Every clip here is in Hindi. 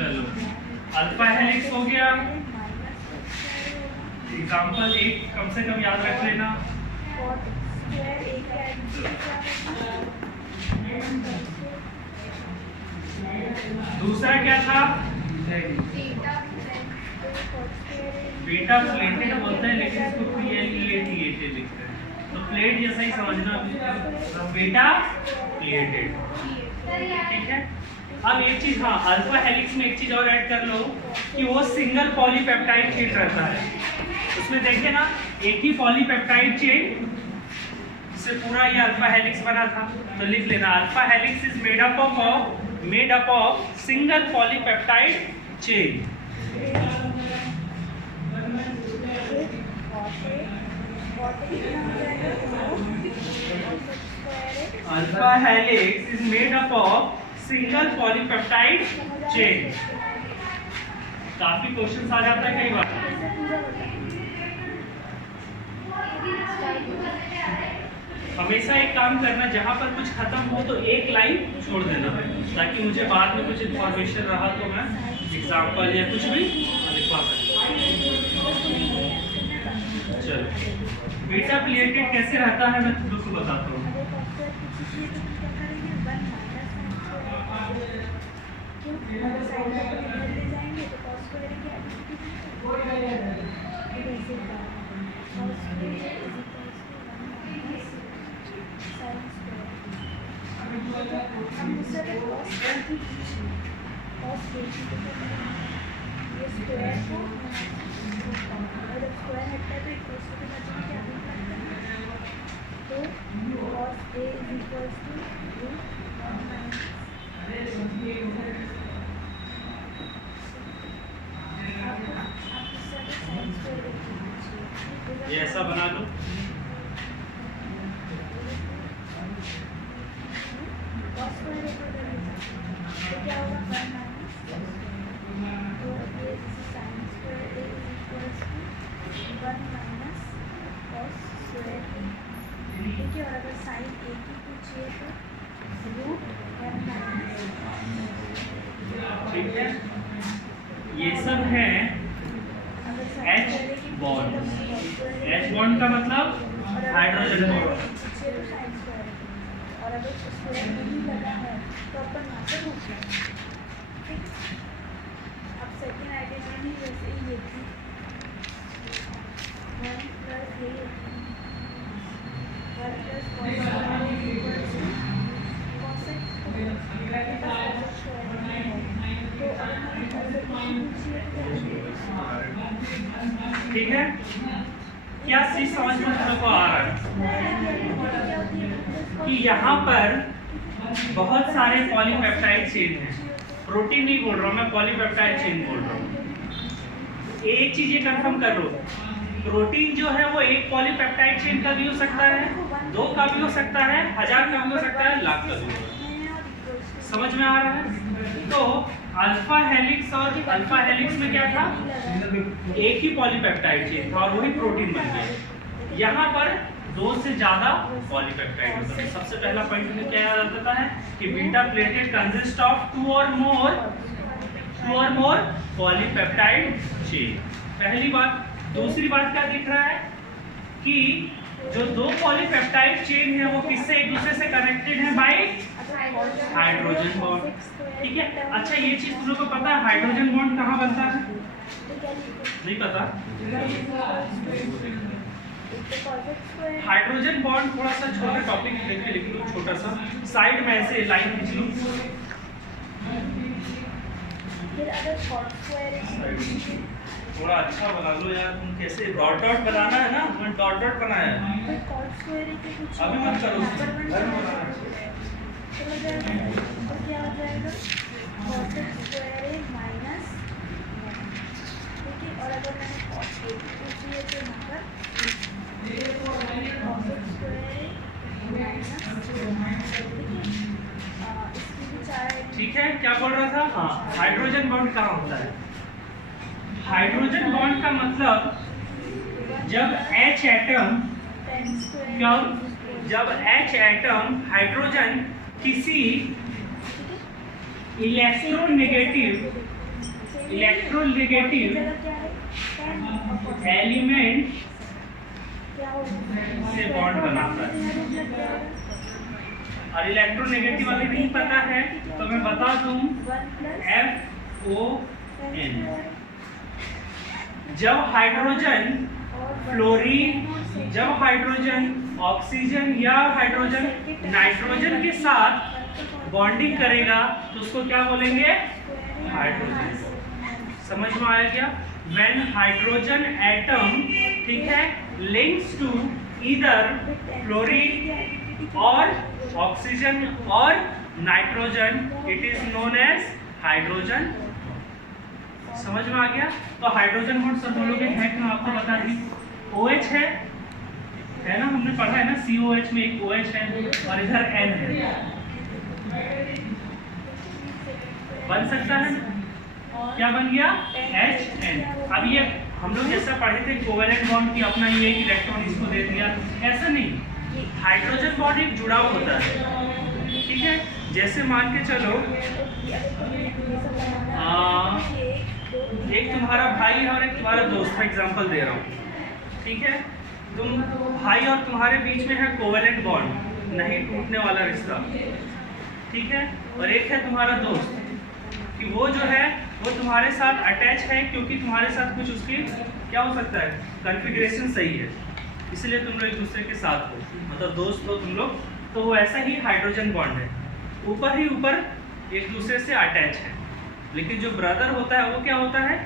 चलो अल्फा हेलिक्स हो गया। एग्जाम्पल एक कम से कम याद रख लेना। दूसरा क्या था? बेटा प्लेटेड बोलते हैं लेकिन इसको PLEATED लिखते हैं, तो प्लेट जैसा ही समझना, बेटा प्लेटेड। ठीक है। अब एक चीज, हाँ, अल्फा हेलिक्स में एक चीज और ऐड कर लो कि वो सिंगल पॉलीपेप्टाइड चेन रहता है। उसमें देखे ना, एक ही पॉलीपेप्टाइड चेन से पूरा ये अल्फा हेलिक्स बना था। तो लिख लेना, alpha helix is made up of single polypeptide chain. Alpha helix is made up of single polypeptide chain. काफी क्वेश्चन आ जाता है कई बार। हमेशा एक काम करना, जहां पर कुछ खत्म हो तो एक लाइन छोड़ देना, ताकि मुझे बाद में कुछ इंफॉर्मेशन रहा तो मैं एग्जाम्पल या कुछ भी लिखवा सकूं। चलो, बीटा प्लेटेड कैसे रहता है मैं तुम लोग को बताता हूँ। ये ऐसा बना लो। और अगर साइन ए की पूछिए तो ठीक है, ये सब है H बॉन्ड। H बॉन्ड का मतलब हाइड्रोजन बॉन्ड। और अगर स्क्वायर नहीं लगा है तो अपन वहाँ से रूट लेंगे। अब सेकेंड आइडेंटिटी वैसे ही थी 1 प्लस ये 1 प्लस ठीक है, क्या चीज समझ में तुमको आ रहा है कि यहाँ पर बहुत सारे पॉलीपेप्टाइड चेन हैं। प्रोटीन नहीं बोल रहा हूँ मैं, पॉलीपेप्टाइड चेन बोल रहा हूँ। एक चीज ये कंफर्म कर लो, प्रोटीन जो है वो एक पॉलीपेप्टाइड चेन का भी हो सकता है, 2 का भी हो सकता है, 1000 का भी हो सकता है, लाख का भी हो सकता है। समझ में आ रहा है? तो अल्फा हेलिक्स और अल्फा हेलिक्स में क्या था, एक ही पॉलीपेप्टाइड चेन था और वही प्रोटीन बन गया। यहाँ पर 2 से ज्यादा पॉलीपेप्टाइड होता है। सबसे पहला पॉइंट में क्या याद आता है कि बीटा प्लेटेड कंसिस्ट ऑफ 2 और मोर पॉलीपेप्टाइड चेन। पहली बात। दूसरी बात क्या दिख रहा है कि जो 2 पॉलीपेप्टाइड चेन है वो किससे एक दूसरे से कनेक्टेड है बाय हाइड्रोजन बॉन्ड। ठीक है। अच्छा, ये चीज तुम लोग को पता है हाइड्रोजन बॉन्ड कहाँ बनता है? नहीं पता? हाइड्रोजन बॉन्ड थोड़ा सा छोटा टॉपिक लेके लिख लो, छोटा सा साइड में ऐसे लाइन खींच लो। थोड़ा अच्छा बना लो यार, तुम कैसे डॉट डॉट बनाना है ना, मैं डॉट डॉट बनाया है। अभी मत करो, घर में बनाना है। तो क्या हो जाएगा cos स्क्वायर ए माइनस, ठीक है। और अगर मैंने cos ए पूछी है तो यहाँ पर cos स्क्वायर ए माइनस, इसकी भी 4। ठीक है, क्या बोल रहा था? हाँ, हाइड्रोजन बॉन्ड कहाँ होता है? हाइड्रोजन बॉन्ड का मतलब जब H एटम हाइड्रोजन किसी इलेक्ट्रोनेगेटिव इलेक्ट्रोनेगेटिव क्या है 10 एलिमेंट क्या होगा से बॉन्ड बनाता है। और इलेक्ट्रोनेगेटिव वाली नहीं पता है तो मैं बता दूं, 1 FON। जब हाइड्रोजन फ्लोरीन, जब हाइड्रोजन ऑक्सीजन या हाइड्रोजन नाइट्रोजन के साथ बॉन्डिंग करेगा तो उसको क्या बोलेंगे? हाइड्रोजन। समझ में आया क्या? व्हेन हाइड्रोजन एटम, ठीक है, लिंक्स टू ईदर फ्लोरीन और ऑक्सीजन और nitrogen, it is known as hydrogen. समझ में आ गया? तो हाइड्रोजन बॉन्ड सब बोलोगे है क्यों, आपको बता दी। OH है ना, हमने पढ़ा है ना, COH में एक OH है और इधर N है, बन सकता है ना? क्या बन गया? HN। अब ये हम लोग जैसा पढ़े थे कोवेलेंट बॉन्ड की, अपना ये इलेक्ट्रॉन इसको दे दिया, ऐसा नहीं। हाइड्रोजन बॉन्ड एक जुड़ाव होता है, ठीक है। जैसे मान के चलो एक तुम्हारा भाई है और एक तुम्हारा दोस्त है, एग्जांपल दे रहा हूँ, ठीक है। तुम भाई और तुम्हारे बीच में है कोवेलेंट बॉन्ड, नहीं टूटने वाला रिश्ता, ठीक है। और एक है तुम्हारा दोस्त कि वो जो है वो तुम्हारे साथ अटैच है क्योंकि तुम्हारे साथ कुछ उसकी क्या हो सकता है, कॉन्फ़िगरेशन सही है, इसलिए तुम लोग एक दूसरे के साथ हो, मतलब दोस्त हो तुम लोग। तो वो ऐसा ही हाइड्रोजन बॉन्ड है, ऊपर ही ऊपर एक दूसरे से अटैच है। लेकिन जो ब्रदर होता है वो क्या होता है,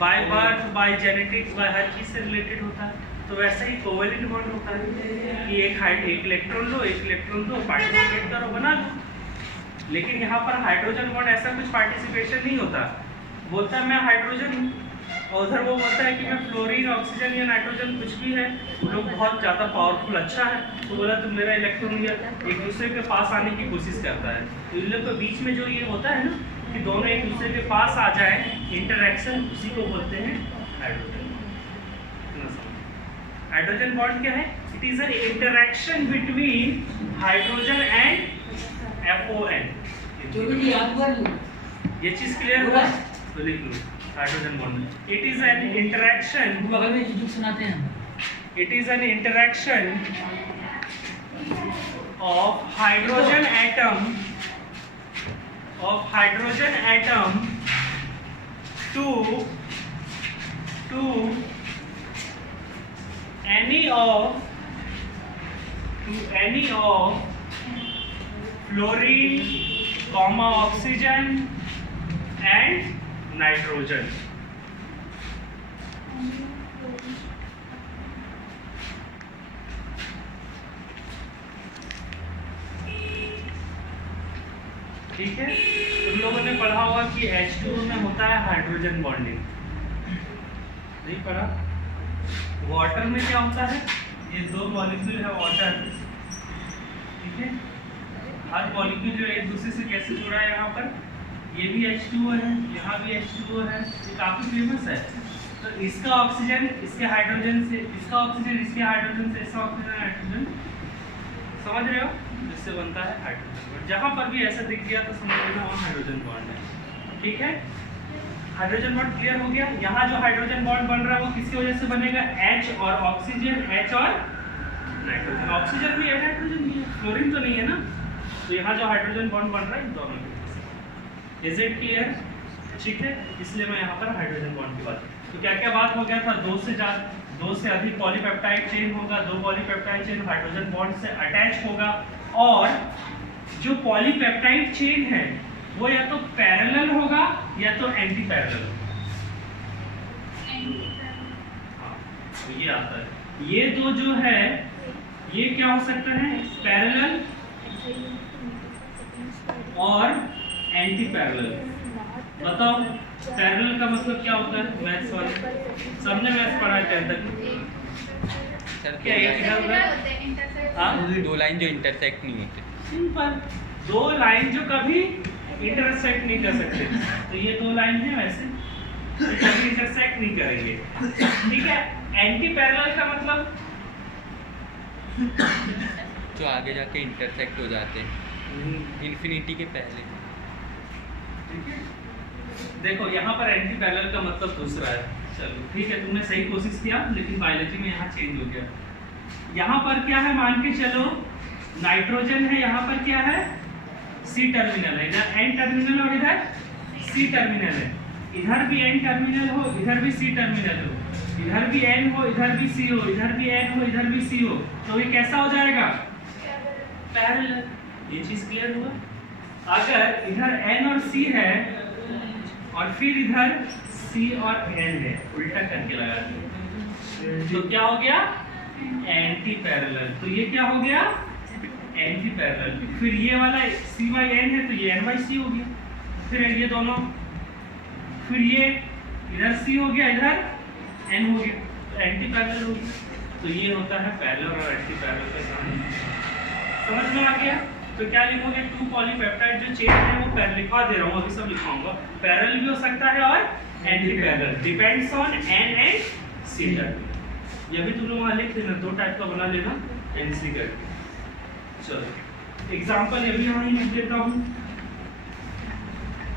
by birth, by genetics, by हर चीज़ से रिलेटेड होता है। तो वैसा ही कोवेलेंट बॉन्ड होता है कि एक इलेक्ट्रॉन लो, एक इलेक्ट्रॉन दो, पार्टिसिपेट करो, बना दो। लेकिन यहाँ पर हाइड्रोजन बॉन्ड ऐसा कुछ पार्टिसिपेशन नहीं होता, बोलता है मैं हाइड्रोजन हूँ, और उधर वो बोलता है कि मैं फ्लोरीन, ऑक्सीजन या नाइट्रोजन कुछ भी है, वो लोग बहुत ज़्यादा पावरफुल अच्छा है, तो बोला तुम मेरा इलेक्ट्रॉन या एक दूसरे के पास आने की कोशिश करता है। तो इन लोग के बीच में जो ये होता है ना कि दोनों एक दूसरे के पास आ जाए, इंटरेक्शन, उसी को बोलते हैं हाइड्रोजन। हाइड्रोजन बॉन्ड क्या है? It is an interaction between hydrogen and FON। ये चीज क्लियर हुआ तो लिख लो hydrogen bond. It is an interaction, बगल में जो सुनाते हैं, it is an interaction of hydrogen atom, of hydrogen atom to any of fluorine, oxygen and nitrogen। ठीक है, तुम लोगों ने पढ़ा होगा कि H2O में होता है हाइड्रोजन बॉन्डिंग, नहीं पढ़ा? वाटर में क्या होता है, ये दो मॉलिक्यूल है वाटर, ठीक है। हर मॉलिक्यूल जो एक दूसरे से कैसे जुड़ा है, यहाँ पर ये भी H2O है, यहाँ भी H2O है, ये काफी फेमस है। तो इसका ऑक्सीजन इसके हाइड्रोजन से, इसका ऑक्सीजन इसके हाइड्रोजन से, इसका ऑक्सीजन हाइड्रोजन, समझ रहे हो, जिससे बनता है हाइड्रोजन बॉन्ड। जहाँ पर भी ऐसा दिख गया तो समझ लेना वहाँ हाइड्रोजन बॉन्ड है, ठीक है। हाइड्रोजन बॉन्ड क्लियर हो गया। यहाँ जो हाइड्रोजन बॉन्ड बन रहा है वो किसकी वजह से बनेगा, H और ऑक्सीजन, H और नाइट्रोजन। ऑक्सीजन भी है, नाइट्रोजन भी है, फ्लोरीन तो नहीं है ना। तो यहाँ जो हाइड्रोजन बॉन्ड बन रहा है दोनों के, इज इट क्लियर? ठीक है, इसलिए मैं यहाँ पर हाइड्रोजन बॉन्ड की बात, तो क्या क्या बात हो गया था, दो से अधिक पॉलीपेप्टाइड चेन होगा, दो पॉलीपेप्टाइड चेन हाइड्रोजन बॉन्ड से अटैच होगा, और जो पॉलीपेप्टाइड चेन है वो या तो पैरेलल होगा या तो एंटी पैरेलल होगा। हाँ, तो ये आता है, ये दो जो है ये क्या हो सकता है, पैरेलल और एंटी पैरेलल। बताओ पैरेलल का मतलब क्या होता है, मैथ्स वाले सबने मैथ्स पढ़ा है 10 तक। क्या ये निकल रहा है? हाँ, दो लाइन जो इंटरसेक्ट नहीं होते, सिंपल, दो लाइन जो कभी इंटरसेक्ट नहीं कर सकते। तो ये दो लाइन है वैसे तो कभी इंटरसेक्ट नहीं करेंगे, ठीक है। एंटी पैरेलल का मतलब जो आगे जाके इंटरसेक्ट हो जाते हैं इन्फिनिटी के पहले। ठीक है। देखो यहाँ पर एंटी पैरेलल का मतलब दूसरा है। चलो ठीक है, तुमने सही कोशिश किया, लेकिन बायोलॉजी में यहाँ चेंज हो गया। यहाँ पर क्या है, मान के चलो नाइट्रोजन है, यहाँ पर क्या है, सी टर्मिनल है, इधर एन टर्मिनल और इधर सी टर्मिनल है। इधर भी एन टर्मिनल हो, इधर भी सी टर्मिनल हो, इधर भी एन हो, इधर भी सी हो, इधर भी एन हो, इधर भी सी हो, तो ये कैसा हो जाएगा, पैरेलल। ये चीज क्लियर हुआ? अगर इधर एन और सी है और फिर इधर सी और एन है, उल्टा करके लगा दिया, तो क्या हो गया, एंटी पैरेलल। तो ये क्या हो गया, एंटी पैरेलल। फिर ये वाला सी बाई एन है, तो ये एन बाई सी हो गया। फिर ये दोनों, फिर ये इधर सी हो गया, इधर एन हो गया, तो एंटी पैरेलल हो गया। तो ये होता है पैरेलल और एंटी पैरेलल का साइन। समझ में आ गया? तो क्या लिखोगे, टू पॉलीपेप्टाइड जो चेन है वो लिखवा दे रहा हूँ, अभी सब लिखाऊंगा। पैरेलल भी हो सकता है और antiparallel, depends on N and C terminal. ये भी तुम लोग वहाँ लिख लेना, दो टाइप का बना लेना एन सी करके। चलो एग्जाम्पल ये भी यहाँ ही लिख देता हूँ।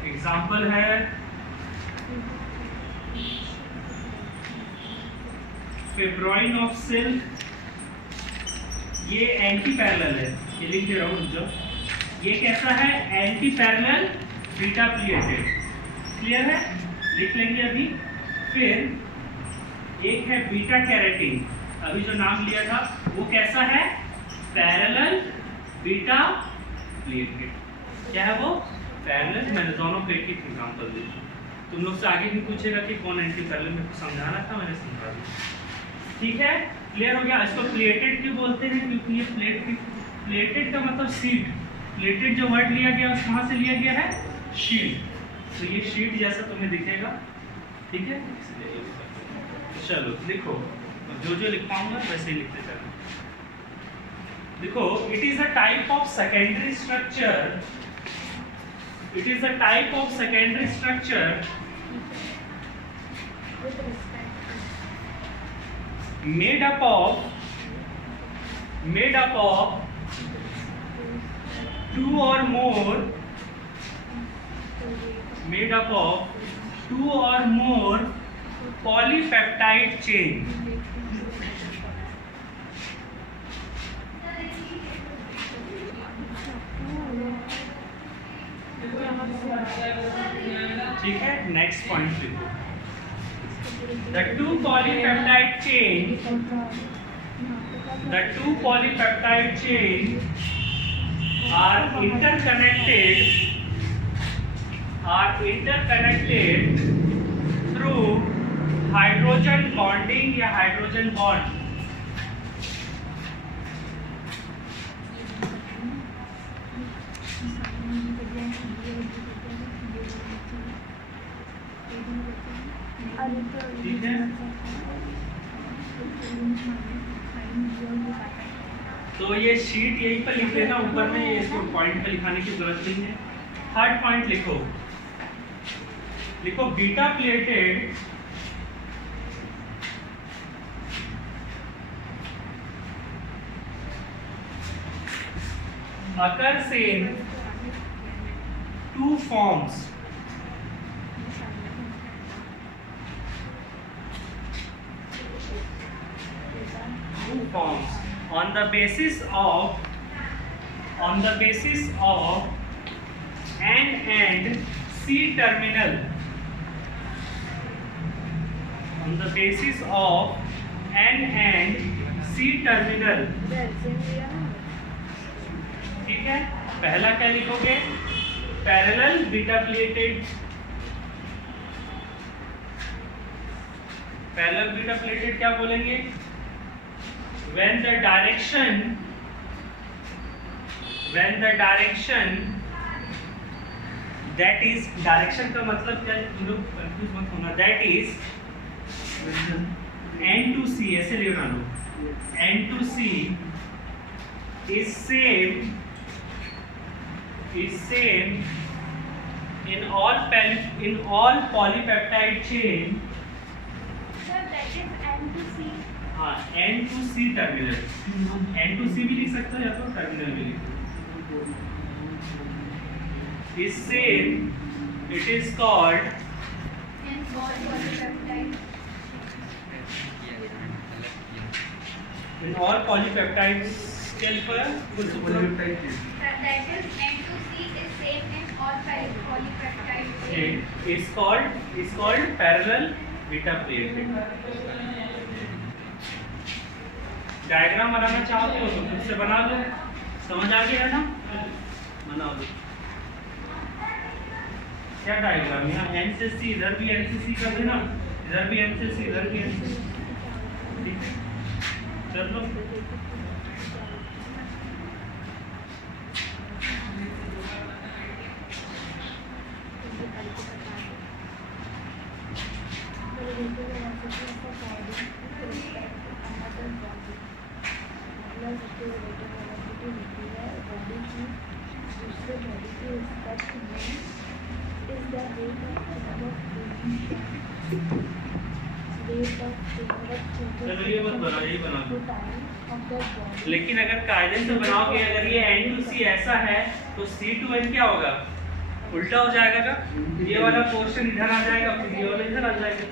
एग्जाम्पल है फिब्रोइन ऑफ सिल्क, ये एंटी पैरेलल है, ये लिख दे रहा हूँ जो। ये कैसा है, anti parallel beta pleated. Clear है, लिख लेंगे अभी। फिर एक है बीटा कैरोटीन, अभी जो नाम लिया था वो कैसा है, पैरेलल बीटा प्लेटेड। क्या है वो, पैरेलल। मैंने दोनों प्लेट की एग्जांपल दी। तुम लोग से आगे भी पूछेगा कि कौन एंटी पैरेलल, मेरे को समझाना था, मैंने समझा दिया। ठीक है, क्लियर हो गया? इसको प्लेटेड क्यों बोलते हैं, क्योंकि ये प्लेटेड का मतलब शीट। प्लेटेड जो वर्ड लिया गया कहाँ से लिया गया है, शीट। तो ये शीट जैसा तुम्हें दिखेगा, ठीक है। चलो लिखो, जो जो लिखवाऊंगा वैसे ही लिखते चलो। देखो, it is a type of secondary structure, it is a type of secondary structure made up of two or more polypeptide chain. ठीक है, नेक्स्ट पॉइंट देखो। The two polypeptide chain are interconnected through hydrogen bonding या hydrogen bond। ठीक है, तो ये शीट यहीं पर लिख लेना, ऊपर में ये इसको पॉइंट पे लिखाने की जरूरत नहीं है। थर्ड पॉइंट लिखो, beta pleated occurs in two forms. On the basis of N and C terminal. On the basis of N and C terminal. ठीक है, पहला क्या लिखोगे, parallel beta pleated. Parallel beta pleated क्या बोलेंगे, when the direction that is, direction का मतलब क्या, तुम लोग कंफ्यूज मत होना, that is N to C, ऐसे लेना लो, N to C is same in all polypeptide chain। Sir, that is N to C। हाँ, N to C terminal, N to C भी लिख सकते हो या तो टर्मिनल भी लिख सकते हो। इस same, it is called in all polypeptide scale पर कुछ That is N2C is same in all polypeptide chain. is called parallel beta plated. Diagram बनाना चाहते हो तो खुद से बना लो, समझ आ गया ना, बना दो। क्या डायग्राम, यहाँ एन से सी, इधर भी एन से सी कर देना, इधर भी एन से सी, इधर भी एन से सी, ठीक है, कर लो। चलो ये मत बना, यही बना दो। लेकिन अगर कायदे से बनाओगे, अगर ये N2C ऐसा है तो C2N क्या होगा, उल्टा हो जाएगा ना, ये वाला पोर्शन इधर आ जाएगा, फिर ये वाला इधर आ जाएगा।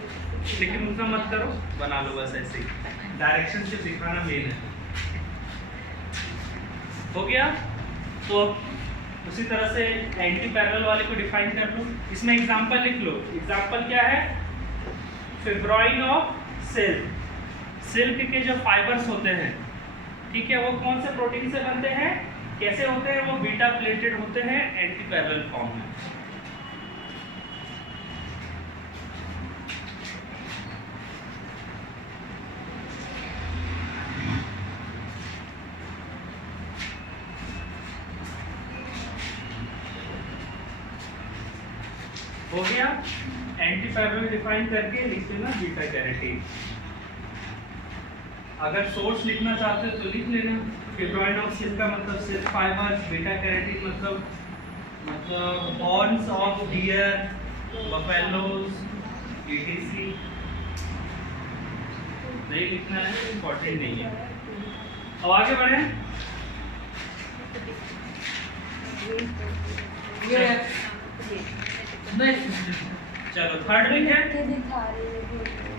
लेकिन उतना मत करो, बना लो बस ऐसे ही, डायरेक्शन से दिखाना मेन है। हो गया, तो उसी तरह से एंटी पैरेलल वाले को डिफाइन कर लो। इसमें एग्जांपल लिख लो। एग्जांपल क्या है, फिब्रोइन ऑफ सिल्क, सिल्क के जो फाइबर्स होते हैं, ठीक है, वो कौन से प्रोटीन से बनते हैं, कैसे होते हैं, वो बीटा प्लेटेड होते हैं एंटी पैरेलल फॉर्म में। हो गया, एंटी पैरेलल डिफाइन करके लिख देना बीटा कैरोटीन। अगर सोर्स लिखना चाहते हो तो लिख लेना। फिब्रोइन ऑफ सिल्क का मतलब सिल्क फाइबर्स, बीटा कैरोटीन मतलब horns of dear, buffaloes, etc। नहीं लिखना है, इम्पोर्टेंट नहीं है। अब आगे बढ़े, चलो थर्ड में क्या,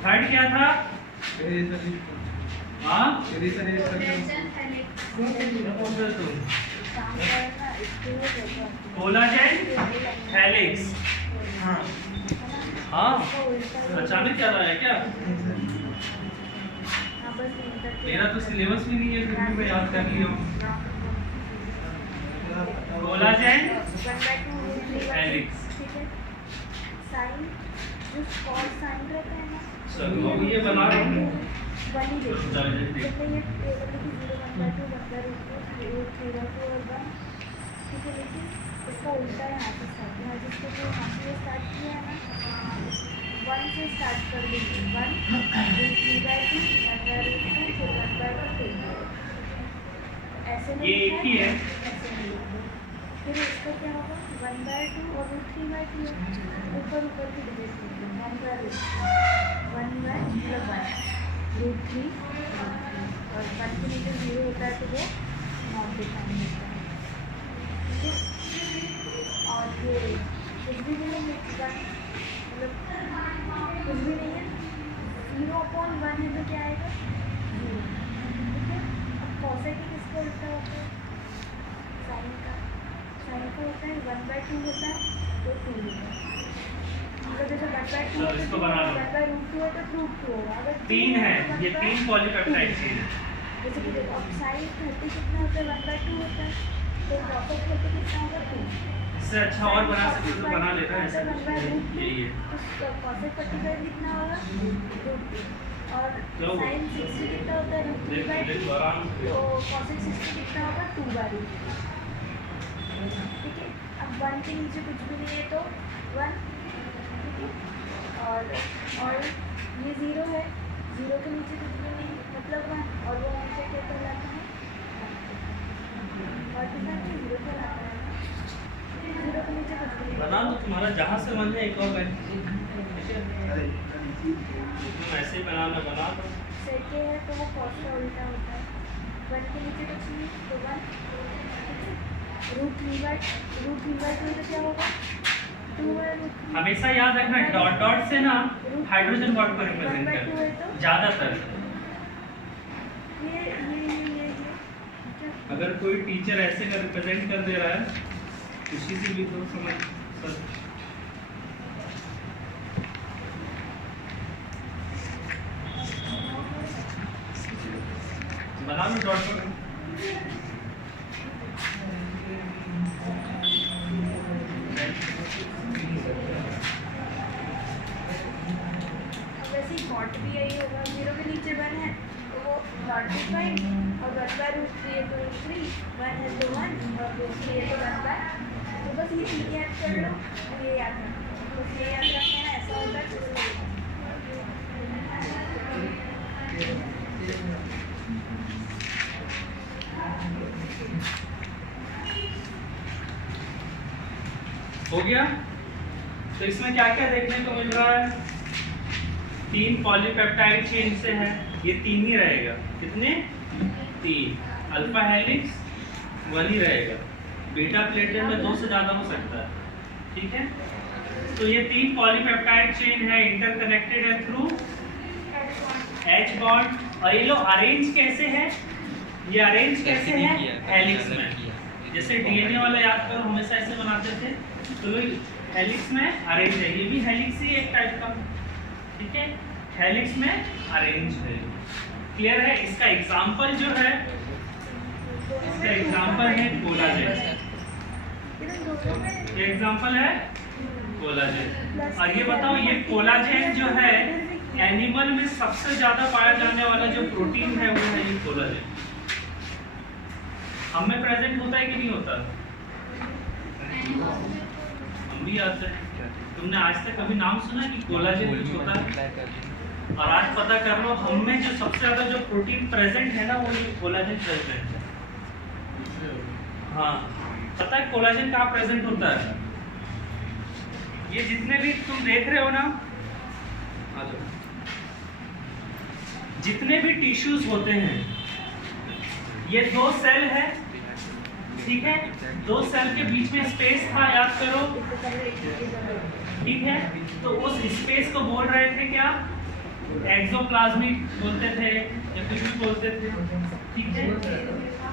थर्ड क्या था, हाँ कोलाजेन हेलिक्स। हाँ अचानक क्या रहा है क्या, मेरा तो सिलेबस भी नहीं है, फिर भी मैं याद कर लिया हूँ। कोलाजेन हेलिक्स, चलो अब ये बना रहा हूँ। इसका उल्टा यहाँ से स्टार्ट किया, जिसको जो यहाँ से स्टार्ट किया है ना, 1 से स्टार्ट कर देंगे, 1 3/2 अंदर 2 फिर 1/2 ऐसे ये एक ही है, फिर इसका क्या होगा 1/2 और 3/2 ऊपर ऊपर की डिजिट 1/1 और 1 के नीचे 0 होता है तो वो नॉन डिफाइन होता है, ठीक है। और ये कुछ भी नहीं है, मतलब कुछ भी नहीं है, 0/1 है तो क्या आएगा 0, ठीक है। अब कॉसेक किसका उल्टा होता है, साइन का होता है 1/2 होता है तो 2 होता है। अगर जैसे 1/2 है तो 1/√2 है तो √2 होगा। अगर 3 है, ये 3 पॉलीपेप्टाइड चेन है। जैसे कि देखो अब साइन 30 कितना होता है 1/2 होता है, तो कॉसेक 30 कितना होगा 2। इससे अच्छा और बना सकते तो बना लेना, ऐसा यही है। तो कॉसेक 45 कितना होगा √2 और साइन 60 कितना होता है √3/2, तो कॉसेक 60 कितना होगा 2/2, ठीक है। अब 1 के नीचे कुछ भी नहीं है तो 1, ठीक है। और ये 0 है, 0 के नीचे कुछ भी नहीं मतलब 1, और वो हमेशा क्या कहलाता है, और कितना 0 कहलाता है, 0 के नीचे कुछ भी नहीं। बना दो, तुम्हारा जहाँ से मन है एक और बैठ, तुम ऐसे ही बनाना, बना दो। सेके है तो वो कॉस का उल्टा होता है, 1 के नीचे कुछ नहीं तो 1, √3/2 तो क्या होगा 2, हमेशा याद रखना डॉट डॉट से ना हाइड्रोजन बॉन्ड को रिप्रेजेंट करते हैं ज्यादातर। अगर कोई टीचर ऐसे का रिप्रेजेंट कर दे रहा है किसी से भी तो समझ सर बना लो डॉट डॉट। वैसे ही कॉट भी यही होगा, 0 के नीचे 1 है तो वो डॉट भी फाइन, और 1/√3 है तो 3, 1 है तो 1 और 3 है तो 1/, तो बस ये चीज़ याद कर लो और ये याद रखो, बस ये याद रखना है। ऐसा होता है तो हो गया। तो इसमें क्या क्या देखने को मिल रहा है? 3 पॉलीपेप्टाइड चेन से है, ये 3 ही रहेगा। कितने? 3। अल्फा हेलिक्स 1 ही रहेगा, बीटा प्लेटेट में 2 से ज़्यादा हो सकता है। ठीक है, तो ये 3 पॉलीपेप्टाइड चेन है, इंटरकनेक्टेड है थ्रू H बॉन्ड। और ये लोग अरेंज कैसे है? ये अरेंज कैसे है? हेलिक्स में। जैसे डीएनए वाला याद करो, हमेशा ऐसे बनाते थे, तो हेलिक्स में अरेंज है। ये भी हेलिक्स ही एक टाइप का, ठीक है, हेलिक्स में अरेंज है। क्लियर है? इसका एग्जांपल जो है, इसका एग्जांपल है कोलाजेन। ये एग्जांपल है कोलाजेन। और ये बताओ, ये कोलाजेन जो है एनिमल में सबसे ज्यादा पाया जाने वाला जो प्रोटीन है वो है ये कोलाजेन। हम में प्रेजेंट होता है कि नहीं होता? हम भी आते हैं। तुमने आज तक कभी नाम सुना कि कोलाजेन कुछ होता है? और आज पता कर लो, हम में जो सबसे ज्यादा जो प्रोटीन प्रेजेंट है ना वो ये कोलाजेन प्रेजेंट है। हाँ, पता है कोलाजेन कहाँ प्रेजेंट होता है? ये जितने भी तुम देख रहे हो ना, जितने भी टिश्यूज होते हैं, ये 2 सेल है, ठीक है, 2 सेल के बीच में स्पेस था, याद करो, ठीक है। तो उस स्पेस को बोल रहे थे क्या? एक्सोप्लाज्मिक बोलते थे या कुछ भी बोलते थे, ठीक है।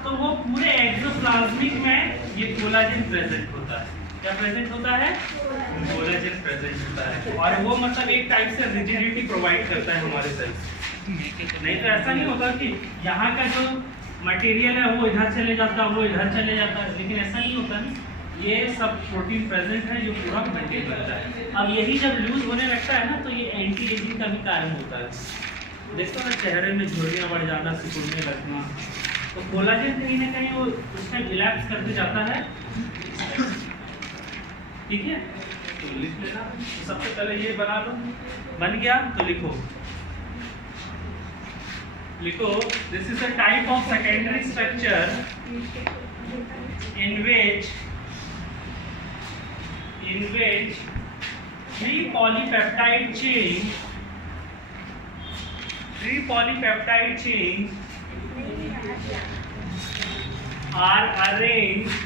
तो वो पूरे एक्सोप्लाज्मिक में ये कोलाजेन प्रेजेंट होता है। क्या प्रेजेंट होता है? कोलाजेन प्रेजेंट होता है। और वो मतलब एक टाइप से रिजिडिटी प्रोवाइड करता है हमारे सेल्स। नहीं तो ऐसा नहीं होता कि यहाँ का जो मटेरियल है वो इधर चले जाता है, वो इधर चले जाता है, लेकिन ऐसा नहीं होता ना। ये सब प्रोटीन प्रेजेंट है जो पूरा मेंटेन करता है। अब यही जब लूज होने लगता है ना, तो ये एंटी एजिंग का भी कारण होता है। देखो ना, चेहरे में झुर्रियाँ बढ़ जाना, सिकुड़ने लगना, तो कोलाजेन कहीं ना कहीं वो उसमें रिलैप्स करते जाता है। ठीक है, तो लिख लेना। तो सबसे पहले ये बना लो, बन गया तो लिखो। This is a type of secondary structure in which 3 polypeptide chains are arranged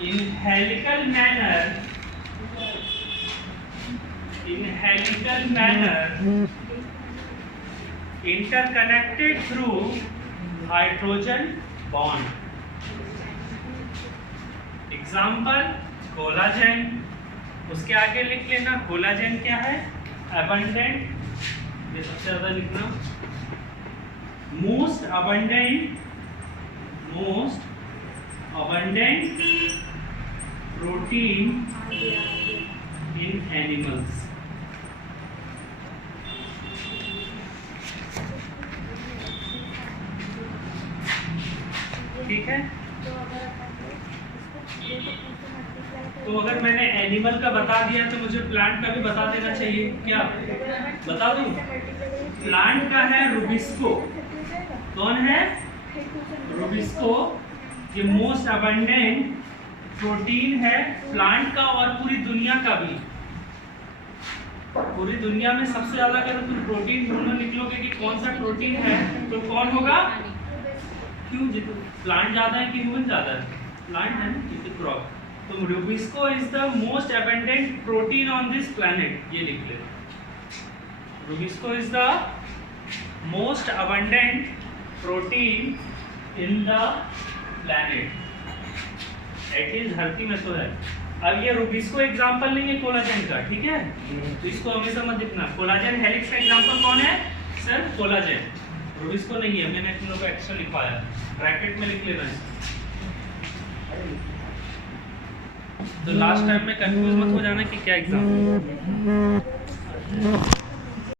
in helical manner interconnected through hydrogen bond. Example collagen. उसके आगे लिख लेना, कोलाजेन क्या है? अबंडेंट, ये सबसे ज्यादा लिखना, मोस्ट अबंडेंट प्रोटीन इन एनिमल्स। ठीक है, तो अगर मैंने एनिमल का बता दिया तो मुझे प्लांट का भी बता देना चाहिए। क्या बता दूं? प्लांट का है रुबिस्को। कौन है? रुबिस्को। ये मोस्ट अबंडेंट प्रोटीन है प्लांट का और पूरी दुनिया का भी। पूरी दुनिया में सबसे ज्यादा अगर तुम प्रोटीन ढूंढो, निकलोगे कि कौन सा प्रोटीन है, तो कौन होगा? क्यों? प्लांट ज्यादा है कि ह्यूमन ज्यादा है? प्लांट है ना, क्रॉप। तो Rubisco is the most abundant protein on this planet, ये लिख ले। Rubisco is the most abundant protein in the planet, at least धरती में तो है। अब ये रुबिस्को एग्जांपल नहीं है कोलाजन का, ठीक है, तो इसको हमेशा मत लिखना। कोलाजन हेलिक्स का एग्जांपल कौन है सर? कोलाजन। रुबिस्को नहीं है, मैंने तुम लोग को एक्स्ट्रा लिखवाया, ब्रैकेट में लिख लेना इसको। तो लास्ट टाइम में कंफ्यूज मत हो जाना कि क्या एग्जांपल।